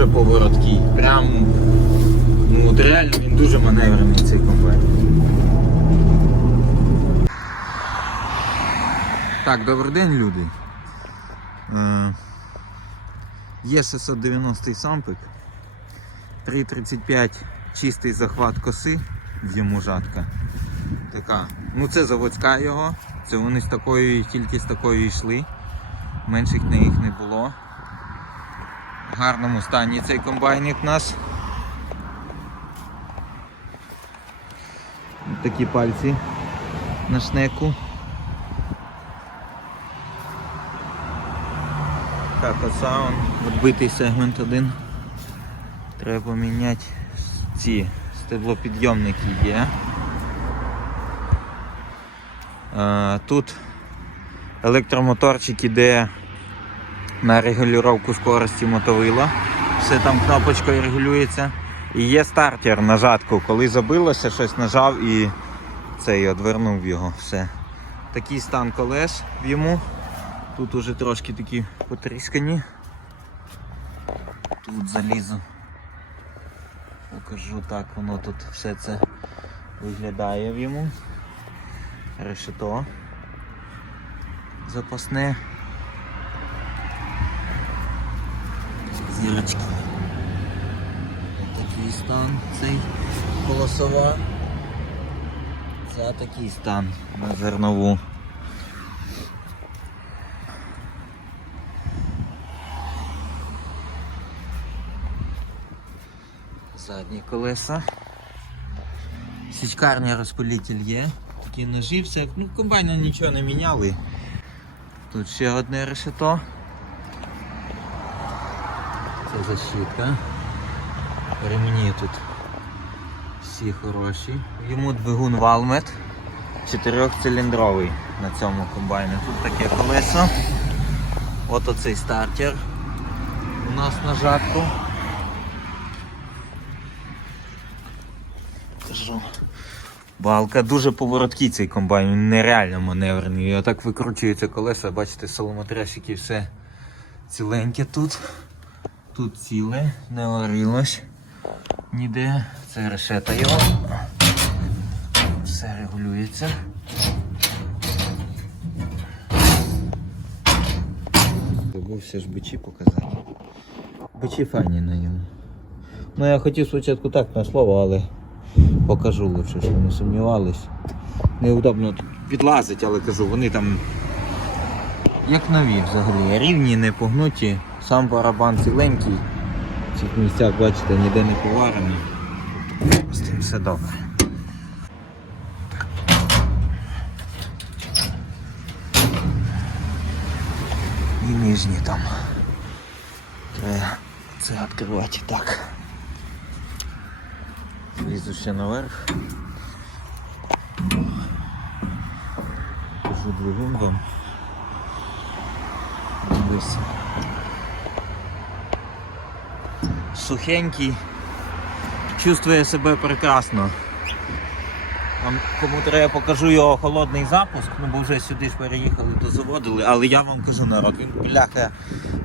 дуже повороткий. Прям, ну от реально він дуже маневрений цей комбайн. Так, добрий день, люди. Е, Є 690 сампик, 3,35 чистий захват коси йому жатка. Така. Ну це заводська його. Це вони з такої, тільки з такої йшли. Менших на їх не було. Гарному стані цей комбайник у нас. Такі пальці на шнеку. Так, саун, відбитий сегмент один. Треба поміняти ці стеблопідйомники є. Е, Тут електромоторчик іде на регулювання скорості мотовила. Все там кнопочкою регулюється. І є стартер на жатку. Коли забилося, щось нажав і цей одвернув його. Все. Такий стан колес в йому. Тут уже трошки такі потріскані. Тут залізу. Покажу так, воно тут все це виглядає в йому. Решето. Запасне. Зірочки. Такий стан цей колосова. Це такий стан на зернову. Задні колеса. Січкарня розпилитель є. Такі ножі, все. Ну, комбайна нічого не міняли. Тут ще одне решето. Це защитка. Ремні тут всі хороші. Йому двигун Валмет. Чотирьохциліндровий на цьому комбайні. Тут таке колесо. От оцей стартер у нас на жатку. Кажу. Балка дуже повороткий цей комбайн, він нереально маневрений. І отак викручуються колеса, бачите, соломотрясики все ціленьке тут. Тут ціле, не варилось ніде. Це решета його. Все регулюється. Забувся ж бичі показати. Бичі файні на ньому. Ну я хотів спочатку так на слово, але покажу лучше, щоб не сумнівались. Неудобно підлазить, але кажу, вони там як нові взагалі. Рівні, не погнуті, сам барабан ціленький. В цих місцях, бачите, ніде не поварений. З тим все добре. І нижні там. Треба це відкривати так. Лізу ще наверх. Кажу двигун вам. Дивись. Сухенький. Чувствує себе прекрасно. Вам кому треба покажу його холодний запуск, ну бо вже сюди ж переїхали, то заводили, але я вам кажу народ, він бляха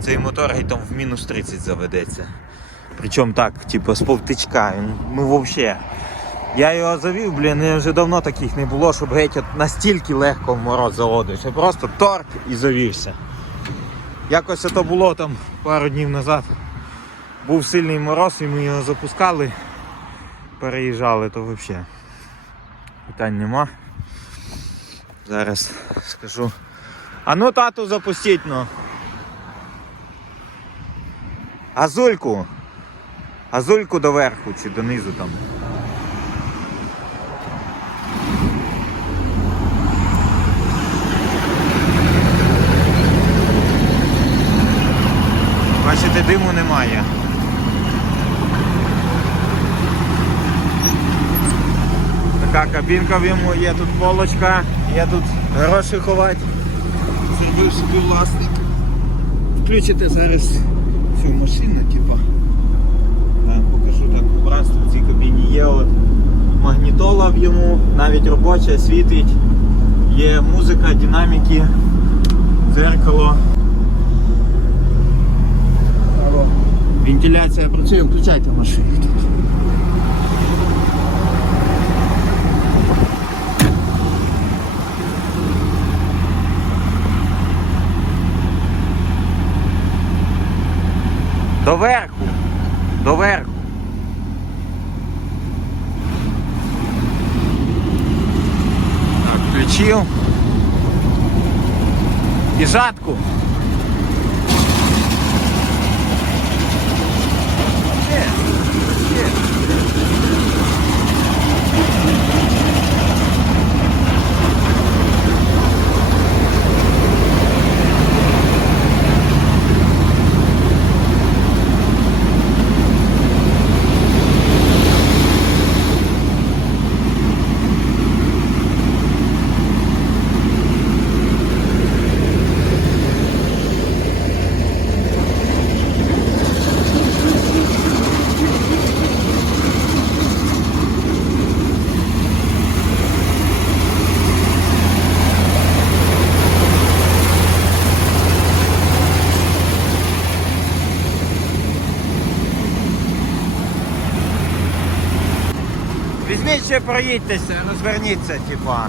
цей мотор геть там в мінус 30 заведеться. Причому так, типу, з повтичка. Ну взагалі. Я його завів, блін, і вже давно таких не було, щоб геть настільки легко в мороз заводився. Просто торк і завівся. Якось це було там пару днів назад. Був сильний мороз і ми його запускали, переїжджали, то взагалі. Питань нема. Зараз скажу. А ну тату запустіть ну. Азульку. Азульку доверху чи донизу там. Бачите, диму немає. Така кабінка в йому, є тут полочка, є тут гроші ховати. Зробив собі власник. Включите зараз цю машину, типа. Покажу так просто в цій кабіні є от магнітола в йому, навіть робоча, світить, є музика, динаміки, дзеркало. Вентиляція працює, включайте машину. Доверху. Доверху. Так, включив. І жатку. Є, є. Візьміть ще проїдьтеся, розверніться, типа.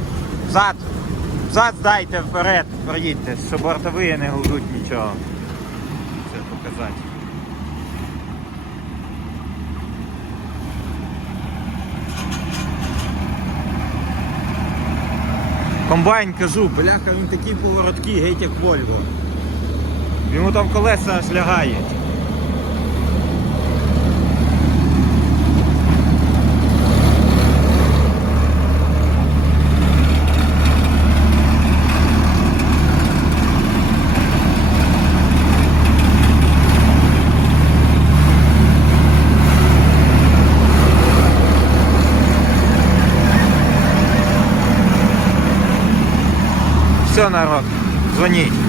Взад. Взад здайте вперед, проїдьте, щоб бортові не гудуть нічого. Це показати. Комбайн кажу, бляха, він такий повороткий, геть як Вольво. Йому там колеса аж лягають. Все, народ, дзвоніть.